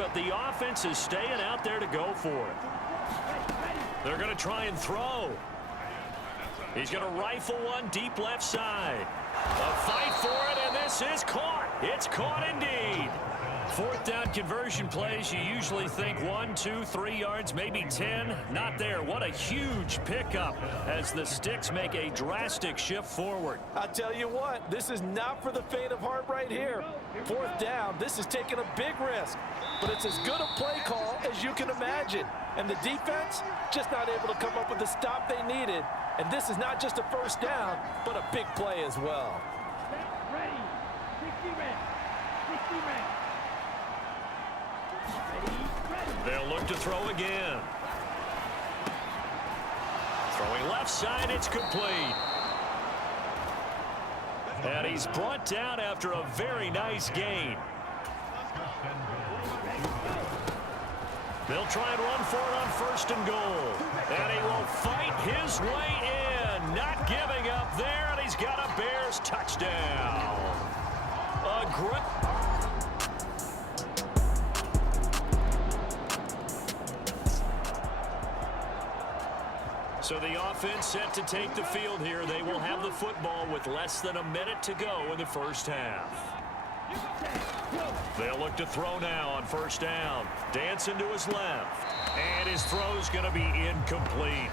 but the offense is staying out there to go for it. They're going to try and throw. He's going to rifle one deep left side. A fight for it, and this is caught. It's caught indeed. Fourth down conversion plays, you usually think 1, 2, 3 yards, maybe 10. Not there. What a huge pickup as the Sticks make a drastic shift forward. I'll tell you what, this is not for the faint of heart right here. Fourth down, this is taking a big risk. But it's as good a play call as you can imagine. And the defense just not able to come up with the stop they needed. And this is not just a first down, but a big play as well. Ready. 60 red. 60 red. They'll look to throw again. Throwing left side, it's complete. And he's brought down after a very nice gain. They'll try and run for it on first and goal. And he will fight his way in. Not giving up there, and he's got a Bears touchdown. A great... So the offense set to take the field here. They will have the football with less than a minute to go in the first half. They'll look to throw now on first down. Dancing to his left. And his throw's going to be incomplete.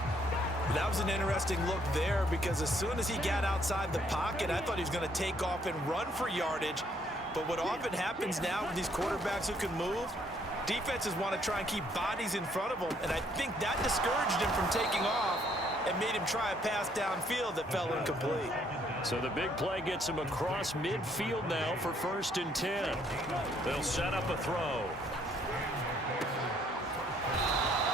That was an interesting look there because as soon as he got outside the pocket, I thought he was going to take off and run for yardage. But what often happens now with these quarterbacks who can move, defenses want to try and keep bodies in front of them, and I think that discouraged him from taking off and made him try a pass downfield that fell incomplete. So the big play gets him across midfield now for first and 10. They'll set up a throw.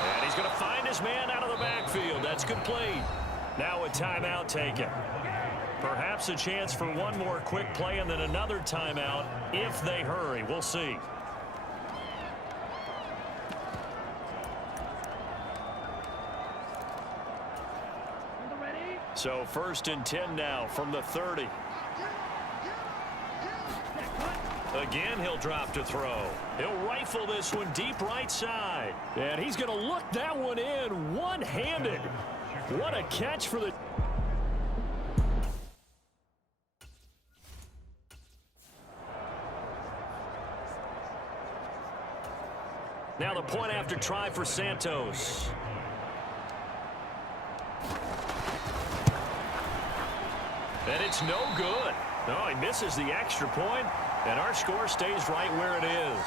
And he's going to find his man out of the backfield. That's complete. Now a timeout taken. Perhaps a chance for one more quick play and then another timeout if they hurry. We'll see. So first and 10 now from the 30. Again, he'll drop to throw. He'll rifle this one deep right side. And he's going to look that one in one-handed. What a catch for the... Now the point after try for Santos. And it's no good. No, he misses the extra point, and our score stays right where it is.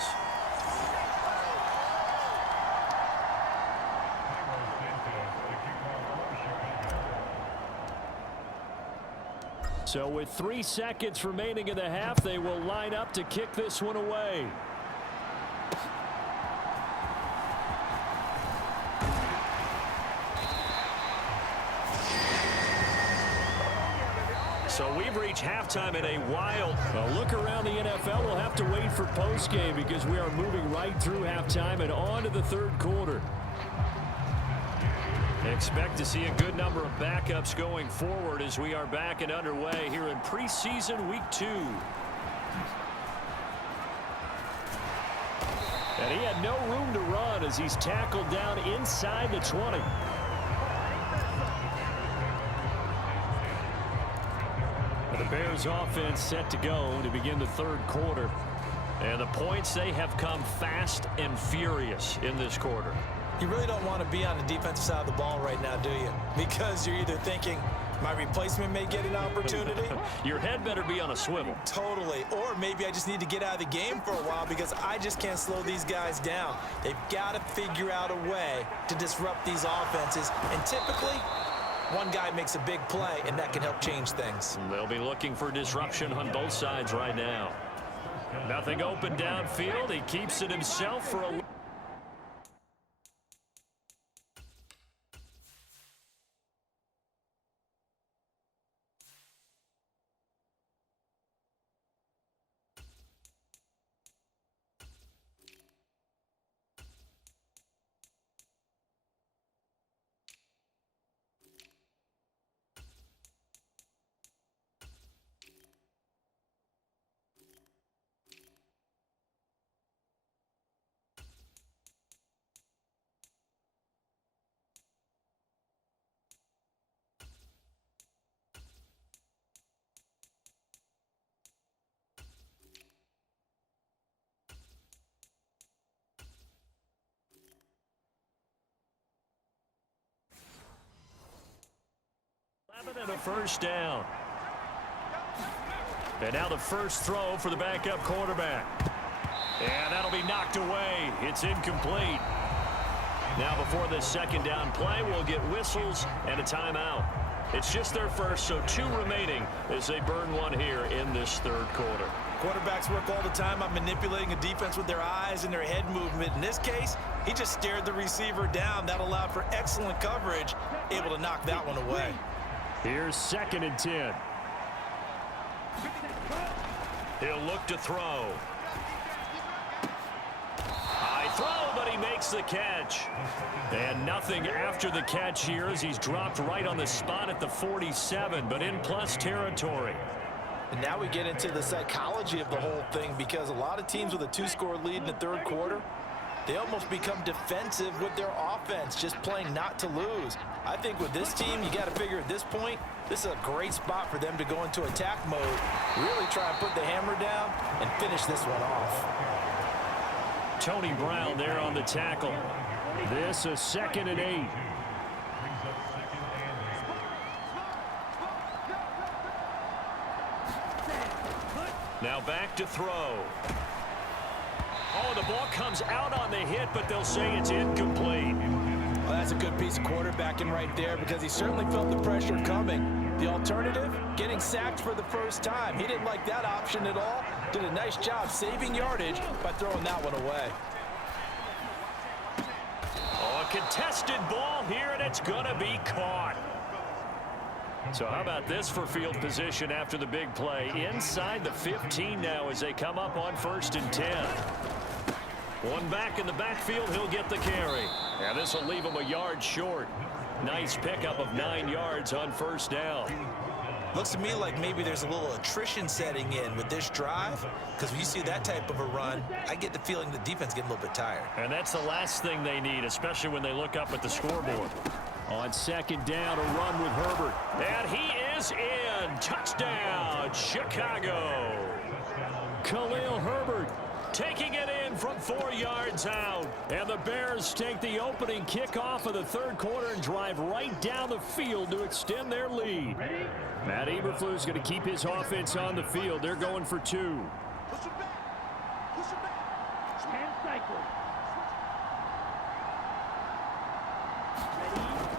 So with 3 seconds remaining in the half, they will line up to kick this one away. So we've reached halftime in a while. A look around the NFL. We'll have to wait for postgame because we are moving right through halftime and on to the third quarter. Expect to see a good number of backups going forward as we are back and underway here in preseason week 2. And he had no room to run as he's tackled down inside the 20. The Bears offense set to go to begin the third quarter. And the points, they have come fast and furious in this quarter. You really don't want to be on the defensive side of the ball right now, do you? Because you're either thinking, my replacement may get an opportunity. Your head better be on a swivel. Totally. Or maybe I just need to get out of the game for a while because I just can't slow these guys down. They've got to figure out a way to disrupt these offenses. And typically, one guy makes a big play, and that can help change things. They'll be looking for disruption on both sides right now. Nothing open downfield. He keeps it himself for a... first down. And now the first throw for the backup quarterback. And that'll be knocked away. It's incomplete. Now before this second down play, we'll get whistles and a timeout. It's just their first, so 2 remaining as they burn one here in this third quarter. Quarterbacks work all the time on manipulating a defense with their eyes and their head movement. In this case, he just stared the receiver down. That allowed for excellent coverage, able to knock that one away. Here's 2nd and 10. He'll look to throw. High throw, but he makes the catch. And nothing after the catch here as he's dropped right on the spot at the 47, but in plus territory. And now we get into the psychology of the whole thing, because a lot of teams with a 2-score lead in the third quarter, they almost become defensive with their offense, just playing not to lose. I think with this team, you got to figure at this point, this is a great spot for them to go into attack mode, really try and put the hammer down and finish this one off. Tony Brown there on the tackle. This is 2nd and 8. Now back to throw. Oh, the ball comes out on the hit, but they'll say it's incomplete. Well, that's a good piece of quarterbacking right there, because he certainly felt the pressure coming. The alternative, getting sacked for the first time. He didn't like that option at all. Did a nice job saving yardage by throwing that one away. Oh, a contested ball here, and it's going to be caught. So how about this for field position after the big play? Inside the 15 now as they come up on 1st and 10. One back in the backfield, he'll get the carry. And this will leave him a yard short. Nice pickup of 9 yards on 1st down. Looks to me like maybe there's a little attrition setting in with this drive, because when you see that type of a run, I get the feeling the defense getting a little bit tired. And that's the last thing they need, especially when they look up at the scoreboard. On 2nd down, a run with Herbert. And he is in. Touchdown, Chicago. Khalil Herbert taking it in from 4 yards out. And the Bears take the opening kickoff of the third quarter and drive right down the field to extend their lead. Matt Eberflus going to keep his offense on the field. They're going for 2. 10 cycles.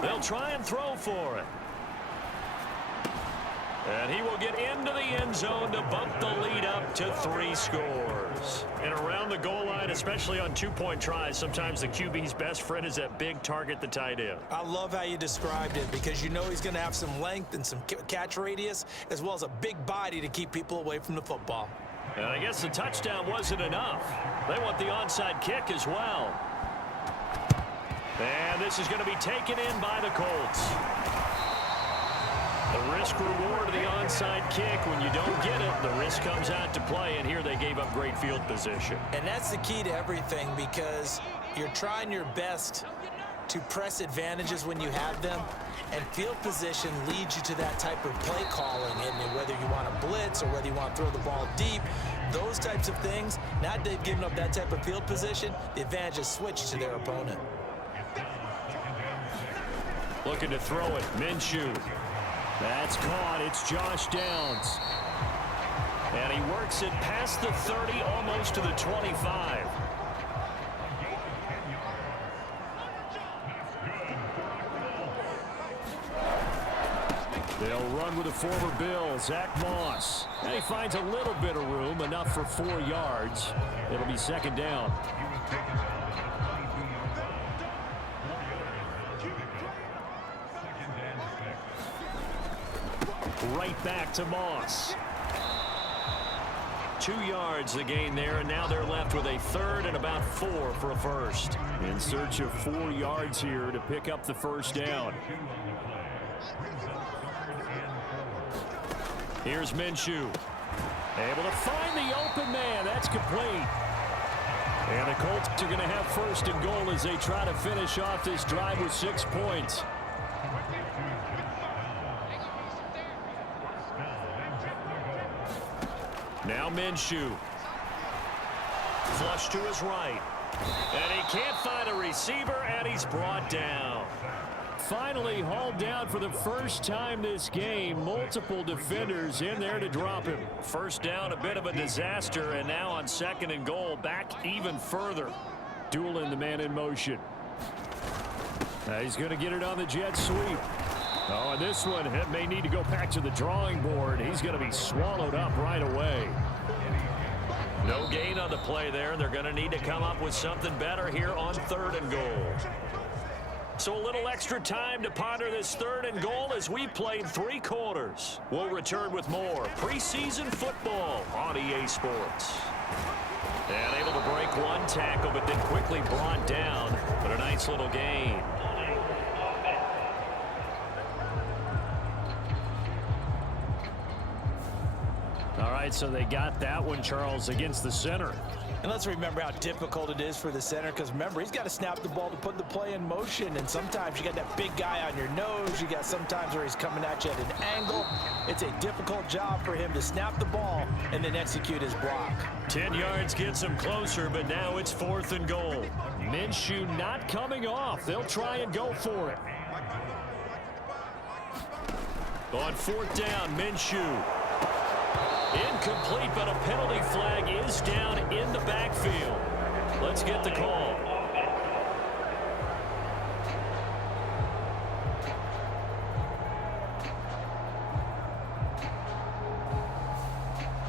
They'll try and throw for it. And he will get into the end zone to bump the lead up to 3 scores. And around the goal line, especially on 2-point tries, sometimes the QB's best friend is that big target, the tight end. I love how you described it, because you know he's going to have some length and some catch radius, as well as a big body to keep people away from the football. And I guess the touchdown wasn't enough. They want the onside kick as well. And this is going to be taken in by the Colts. The risk-reward of the onside kick, when you don't get it, the risk comes out to play, and here they gave up great field position. And that's the key to everything, because you're trying your best to press advantages when you have them, and field position leads you to that type of play calling, and whether you want to blitz or whether you want to throw the ball deep, those types of things. Now that they've given up that type of field position, the advantage is switched to their opponent. Looking to throw it, Minshew. That's caught. It's Josh Downs. And he works it past the 30, almost to the 25. They'll run with the former Bill, Zach Moss. And he finds a little bit of room, enough for 4 yards. It'll be 2nd down. Right back to Moss. 2 yards the gain there, and now they're left with a 3rd and about 4 for a first. In search of 4 yards here to pick up the first down. Here's Minshew. Able to find the open man. That's complete. And the Colts are going to have 1st and goal as they try to finish off this drive with 6 points. Now Minshew. Flush to his right. And he can't find a receiver, and he's brought down. Finally hauled down for the first time this game. Multiple defenders in there to drop him. First down, a bit of a disaster, and now on 2nd and goal, back even further. Dueling the man in motion. He's going to get it on the jet sweep. Oh, and this one may need to go back to the drawing board. He's going to be swallowed up right away. No gain on the play there. They're going to need to come up with something better here on 3rd and goal. So a little extra time to ponder this 3rd and goal as we played 3 quarters. We'll return with more preseason football on EA Sports. And able to break one tackle, but then quickly brought down. But a nice little gain. All right, so they got that one, Charles, against the center. And let's remember how difficult it is for the center, because remember, he's got to snap the ball to put the play in motion, and sometimes you got that big guy on your nose. You got sometimes where he's coming at you at an angle. It's a difficult job for him to snap the ball and then execute his block. 10 yards gets him closer, but now it's 4th and goal. Minshew not coming off. They'll try and go for it. On 4th down, Minshew. Incomplete, but a penalty flag is down in the backfield. Let's get the call.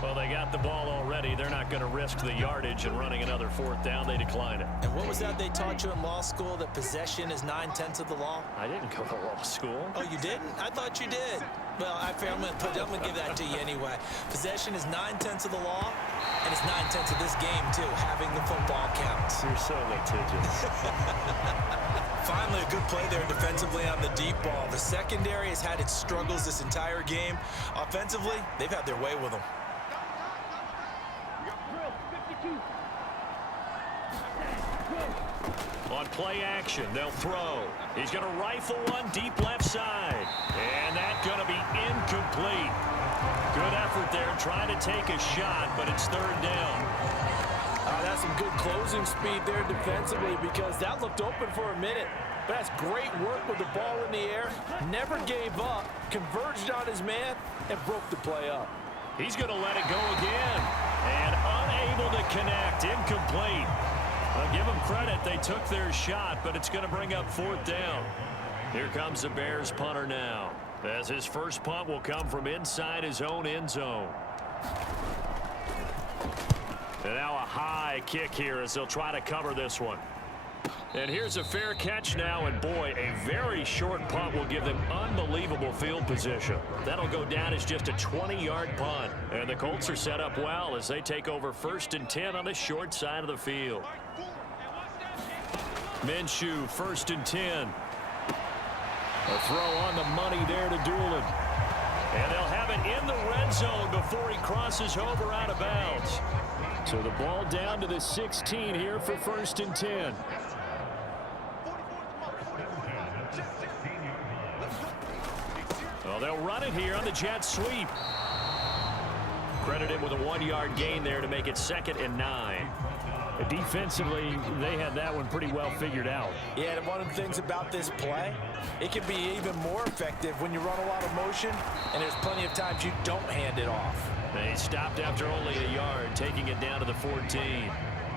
Well, they got the ball already. They're not going to risk the yardage and running another 4th down. They decline it. And what was that they taught you in law school, that possession is 9/10 of the law? I didn't go to law school. Oh, you didn't? I thought you did. Well, I'm going to give that to you anyway. Possession is 9/10 of the law, and it's 9/10 of this game, too. Having the football counts. You're so litigious. Finally, a good play there defensively on the deep ball. The secondary has had its struggles this entire game. Offensively, they've had their way with them. On play action, they'll throw. He's going to rifle one deep left side. And that's going to be incomplete. Good effort there, trying to take a shot, but it's 3rd down. That's some good closing speed there defensively, because that looked open for a minute. But that's great work with the ball in the air. Never gave up, converged on his man, and broke the play up. He's going to let it go again. And unable to connect, incomplete. I'll give them credit. They took their shot, but it's going to bring up 4th down. Here comes the Bears punter now, as his first punt will come from inside his own end zone. And now a high kick here as they'll try to cover this one. And here's a fair catch now, and boy, a very short punt will give them unbelievable field position. That'll go down as just a 20-yard punt. And the Colts are set up well as they take over 1st and 10 on the short side of the field. Minshew, 1st and 10. A throw on the money there to Doolin. And they'll have it in the red zone before he crosses over out of bounds. So the ball down to the 16 here for 1st and 10. Well, they'll run it here on the jet sweep. Credited with a 1-yard gain there to make it 2nd and 9. Defensively, they had that one pretty well figured out. Yeah, and one of the things about this play, it can be even more effective when you run a lot of motion, and there's plenty of times you don't hand it off. They stopped after only a yard, taking it down to the 14.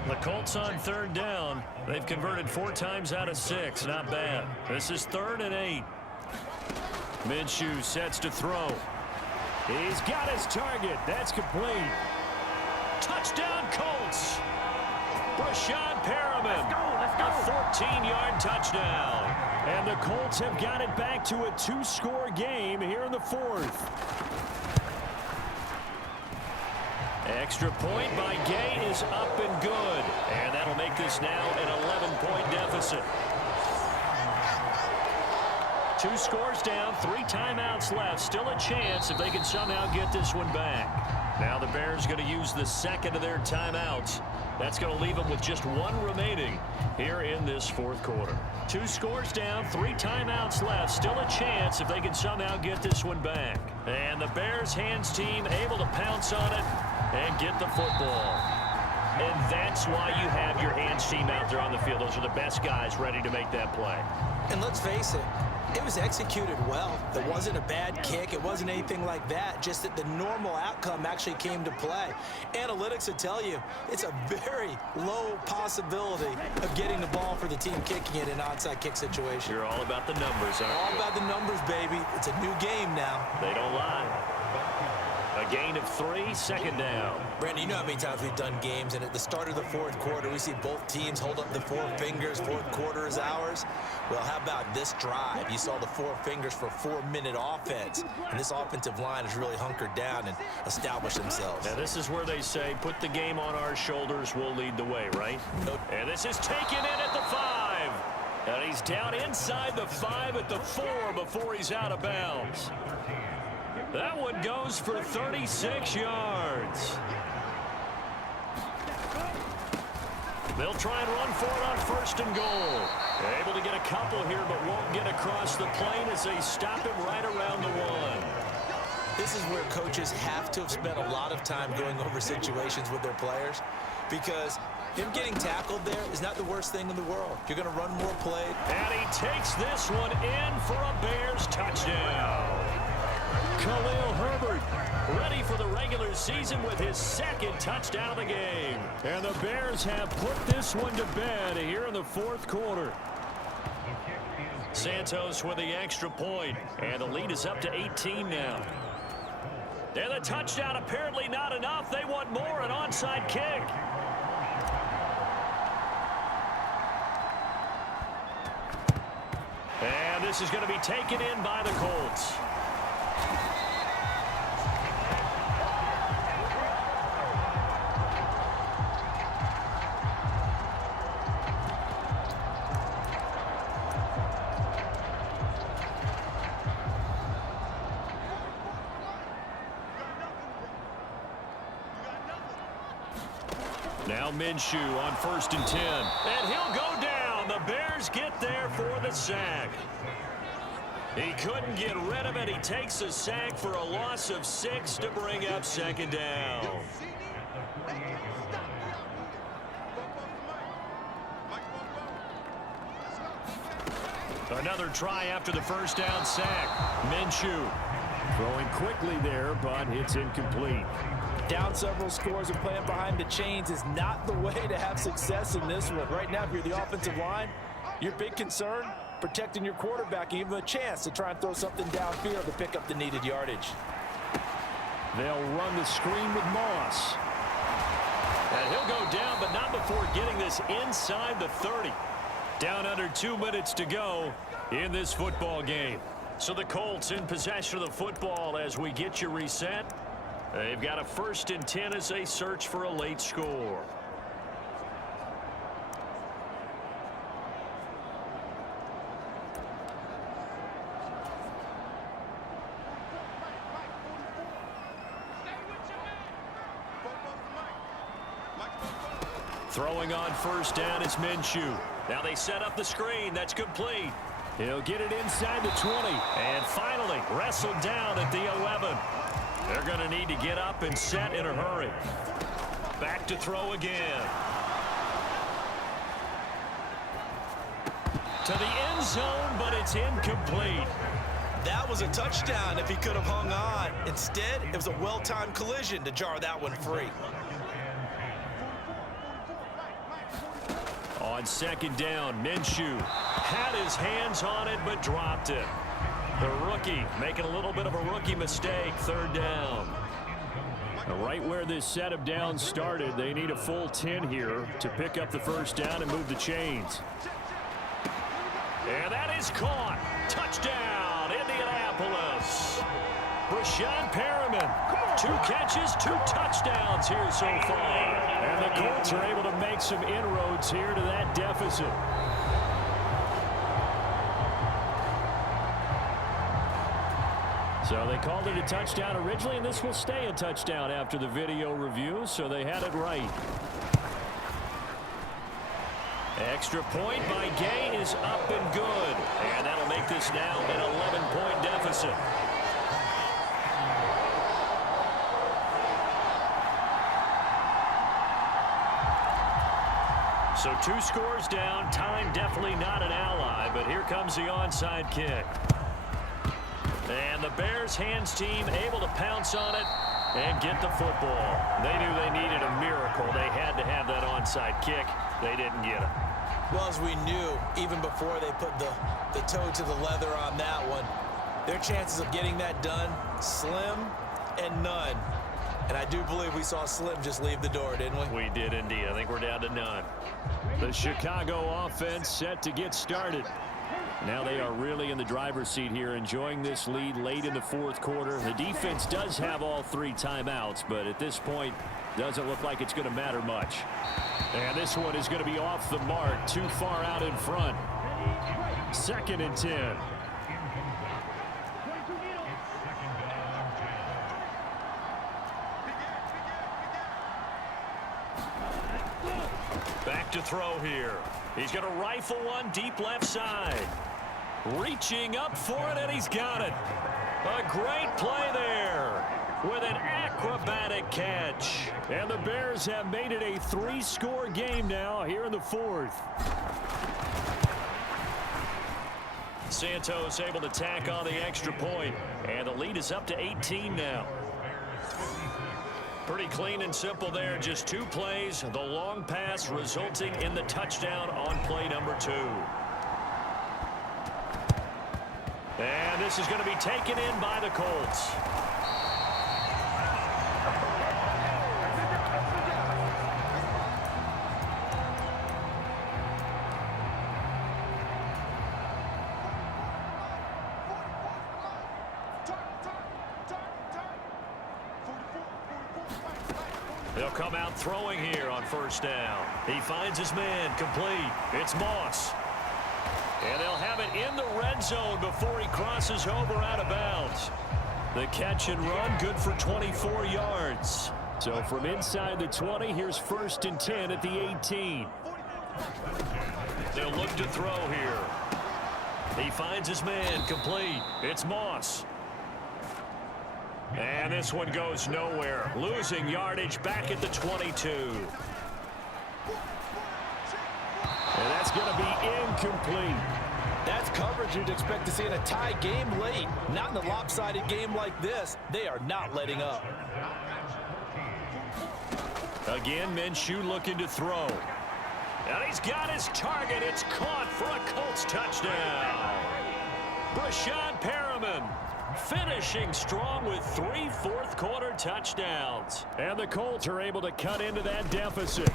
The Colts on 3rd down. They've converted 4 times out of 6. Not bad. This is 3rd and 8. Minshew sets to throw. He's got his target. That's complete. Touchdown, Colts. Brashad Perriman. A 14-yard touchdown. And the Colts have got it back to a 2-score game here in the 4th. Extra point by Gay is up and good. And that'll make this now an 11-point deficit. 2 scores down, 3 timeouts left. Still a chance if they can somehow get this one back. Now the Bears going to use the second of their timeouts. That's going to leave them with just 1 remaining here in this 4th quarter. 2 scores down, 3 timeouts left. Still a chance if they can somehow get this one back. And the Bears hands team able to pounce on it and get the football. and that's why you have your hands team out there on the field. Those are the best guys ready to make that play. And let's face it, it was executed well. It wasn't a bad kick. It wasn't anything like that. Just that the normal outcome actually came to play. Analytics will tell you it's a very low possibility of getting the ball for the team kicking it in an onside kick situation. You're all about the numbers, aren't you? All about the numbers, baby. It's a new game now. They don't lie. A gain of 3, second down. Brandon, you know how many times we've done games, and at the start of the fourth quarter, we see both teams hold up the 4 fingers, fourth quarter is ours. Well, how about this drive? You saw the 4 fingers for 4-minute offense, and this offensive line has really hunkered down and established themselves. Now, this is where they say, put the game on our shoulders, we'll lead the way, right? Nope. And this is taken in at the 5. And he's down inside the 5 at the 4 before he's out of bounds. That one goes for 36 yards. They'll try and run for it on 1st and goal. They're able to get a couple here, but won't get across the plane as they stop him right around the 1. This is where coaches have to have spent a lot of time going over situations with their players, because him getting tackled there is not the worst thing in the world. You're going to run more plays. And he takes this one in for a Bears touchdown. Khalil Herbert ready for the regular season with his 2nd touchdown of the game. And the Bears have put this one to bed here in the 4th quarter. Santos with the extra point, and the lead is up to 18 now. And the touchdown apparently not enough. They want more, an onside kick. And this is going to be taken in by the Colts. Now Minshew on 1st and 10. And he'll go down. The Bears get there for the sack. He couldn't get rid of it. He takes a sack for a loss of 6 to bring up 2nd down. Another try after the 1st down sack. Minshew throwing quickly there, but it's incomplete. Down several scores and playing behind the chains is not the way to have success in this one. Right now, if you're the offensive line, your big concern, protecting your quarterback, give him a chance to try and throw something downfield to pick up the needed yardage. They'll run the screen with Moss. And he'll go down, but not before getting this inside the 30. Down under 2 minutes to go in this football game. So the Colts in possession of the football as we get you reset. They've got a 1st and 10 as they search for a late score. Throwing on 1st down is Minshew. Now they set up the screen. That's complete. He'll get it inside the 20. And finally wrestled down at the 11. They're going to need to get up and set in a hurry. Back to throw again. To the end zone, but it's incomplete. That was a touchdown if he could have hung on. Instead, it was a well-timed collision to jar that one free. On 2nd down, Minshew had his hands on it but dropped it. The rookie making a little bit of a rookie mistake, 3rd down. Right where this set of downs started, they need a full 10 here to pick up the 1st down and move the chains. And that is caught. Touchdown, Indianapolis. Brashad Perriman, 2 catches, 2 touchdowns here so far. And the Colts are able to make some inroads here to that deficit. So they called it a touchdown originally, and this will stay a touchdown after the video review, so they had it right. Extra point by Gay is up and good. And that'll make this now an 11-point deficit. So 2 scores down. Time definitely not an ally, but here comes the onside kick. And the Bears hands team able to pounce on it and get the football. They knew they needed a miracle. They had to have that onside kick. They didn't get it. Well, as we knew, even before they put the toe to the leather on that one, their chances of getting that done, slim and none. And I do believe we saw Slim just leave the door, didn't we? We did indeed. I think we're down to none. The Chicago offense set to get started. Now they are really in the driver's seat here, enjoying this lead late in the fourth quarter. The defense does have all 3 timeouts, but at this point, doesn't look like it's going to matter much. And this one is going to be off the mark, too far out in front. 2nd and 10. Back to throw here. He's going to rifle one deep left side. Reaching up for it, and he's got it. A great play there with an acrobatic catch. And the Bears have made it a 3-score game now here in the 4th. Santos able to tack on the extra point, and the lead is up to 18 now. Pretty clean and simple there. Just 2 plays. The long pass resulting in the touchdown on play number 2. And this is going to be taken in by the Colts. They'll come out throwing here on 1st down. He finds his man complete. It's Moss. And they'll have it in the red zone before he crosses over out of bounds. The catch and run good for 24 yards. So from inside the 20, here's 1st and 10 at the 18. They'll look to throw here. He finds his man complete. It's Moss. And this one goes nowhere. Losing yardage back at the 22. And that's going to be incomplete. That's coverage you'd expect to see in a tie game late. Not in a lopsided game like this. They are not letting up. Again, Minshew looking to throw. And he's got his target. It's caught for a Colts touchdown. Brashad Perriman finishing strong with 3 fourth-quarter touchdowns. And the Colts are able to cut into that deficit.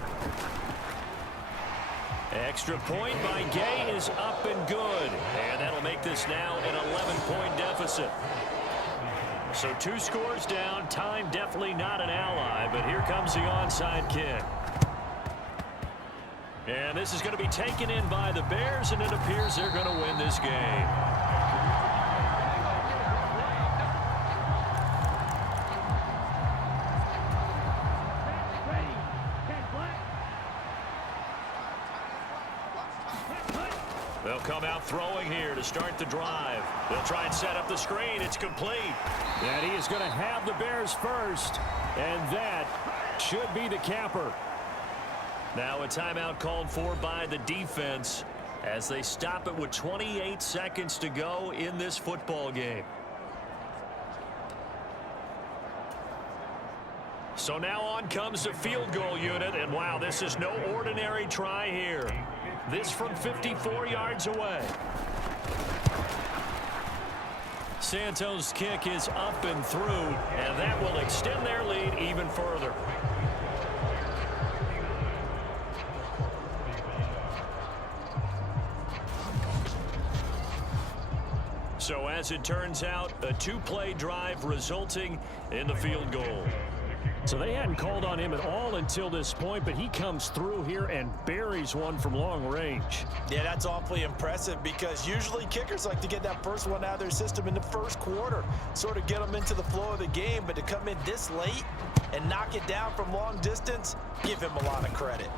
Extra point by Gay is up and good. And that'll make this now an 11-point deficit. So 2 scores down. Time definitely not an ally, but here comes the onside kick. And this is going to be taken in by the Bears, and it appears they're going to win this game. They'll come out throwing here to start the drive. They'll try and set up the screen. It's complete. And he is going to have the Bears first. And that should be the capper. Now a timeout called for by the defense as they stop it with 28 seconds to go in this football game. So now on comes the field goal unit. And wow, this is no ordinary try here. This from 54 yards away. Santos' kick is up and through, and that will extend their lead even further. So as it turns out, a 2-play drive resulting in the field goal. So they hadn't called on him at all until this point, but he comes through here and buries one from long range. Yeah, that's awfully impressive because usually kickers like to get that first one out of their system in the first quarter, sort of get them into the flow of the game, but to come in this late and knock it down from long distance, give him a lot of credit.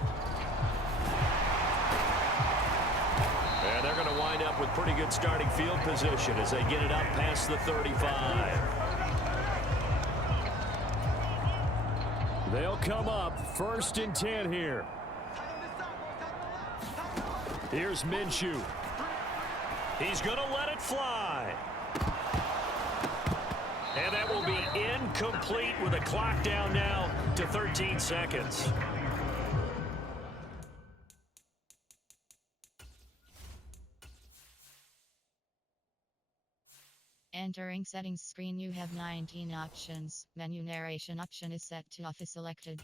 And they're going to wind up with pretty good starting field position as they get it up past the 35. They'll come up 1st and 10 here. Here's Minshew. He's going to let it fly. And that will be incomplete with a clock down now to 13 seconds. Entering settings screen, you have 19 options. Menu narration option is set to off is selected.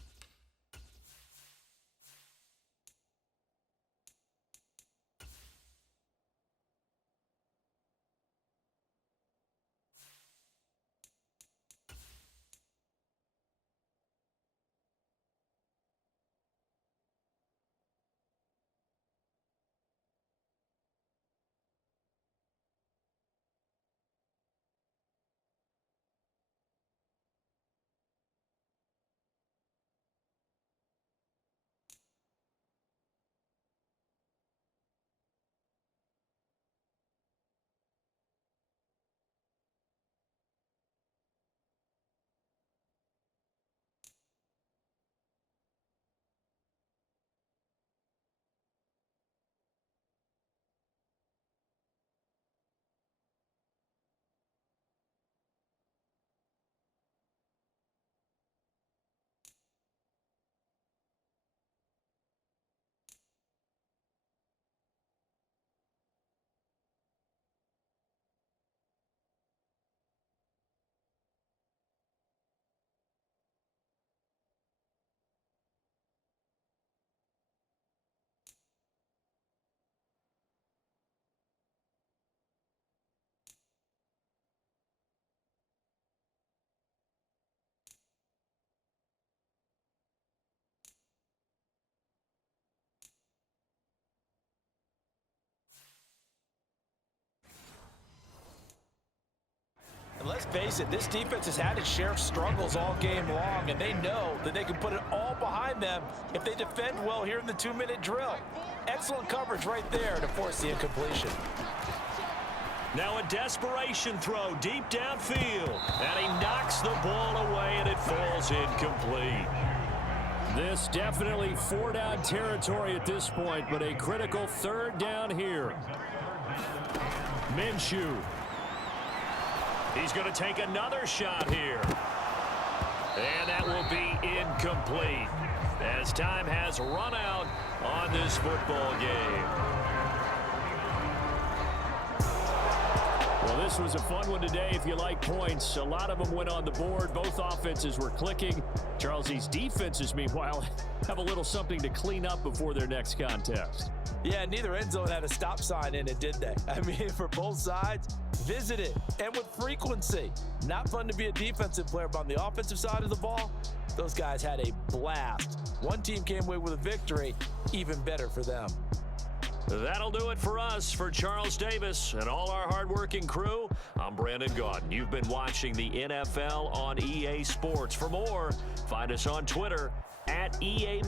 And let's face it, this defense has had its share of struggles all game long, and they know that they can put it all behind them if they defend well here in the 2-minute drill. Excellent coverage right there to force the incompletion. Now a desperation throw deep downfield, and he knocks the ball away, and it falls incomplete. This definitely 4-down territory at this point, but a critical 3rd down here. Minshew. He's going to take another shot here. And that will be incomplete as time has run out on this football game. Well, this was a fun one today if you like points. A lot of them went on the board. Both offenses were clicking. Charles, these defenses, meanwhile, have a little something to clean up before their next contest. Yeah, neither end zone had a stop sign in it, did they? I mean, for both sides, visit it, and with frequency. Not fun to be a defensive player, but on the offensive side of the ball, those guys had a blast. One team came away with a victory, even better for them. That'll do it for us. For Charles Davis and all our hardworking crew, I'm Brandon Gaudin. You've been watching the NFL on EA Sports. For more, find us on Twitter @EA.